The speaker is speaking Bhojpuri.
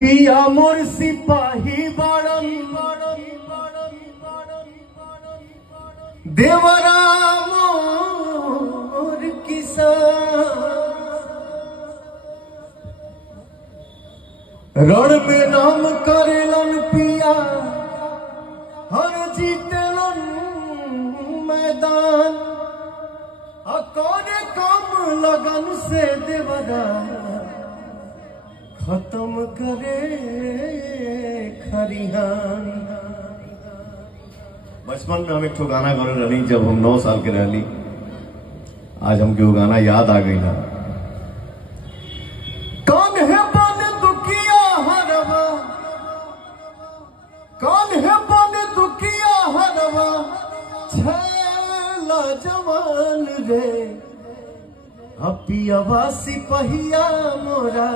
पिया मोर सिपाही बड़न देवरा मोर किसान रण में नाम करेलन पिया हर जीतलन मैदान अकोने कम लगन से देवरा खत्म करे खरिहान। बचपन में हम एक ठो गाना गा रही जब हम 9 साल के रहली। आज हमके वो गाना याद आ गई ना। कौन है बन दुखिया हरवा, कौन है बन दुखिया हरवा, छैला जवान रे पियावा सिपहिया मोरा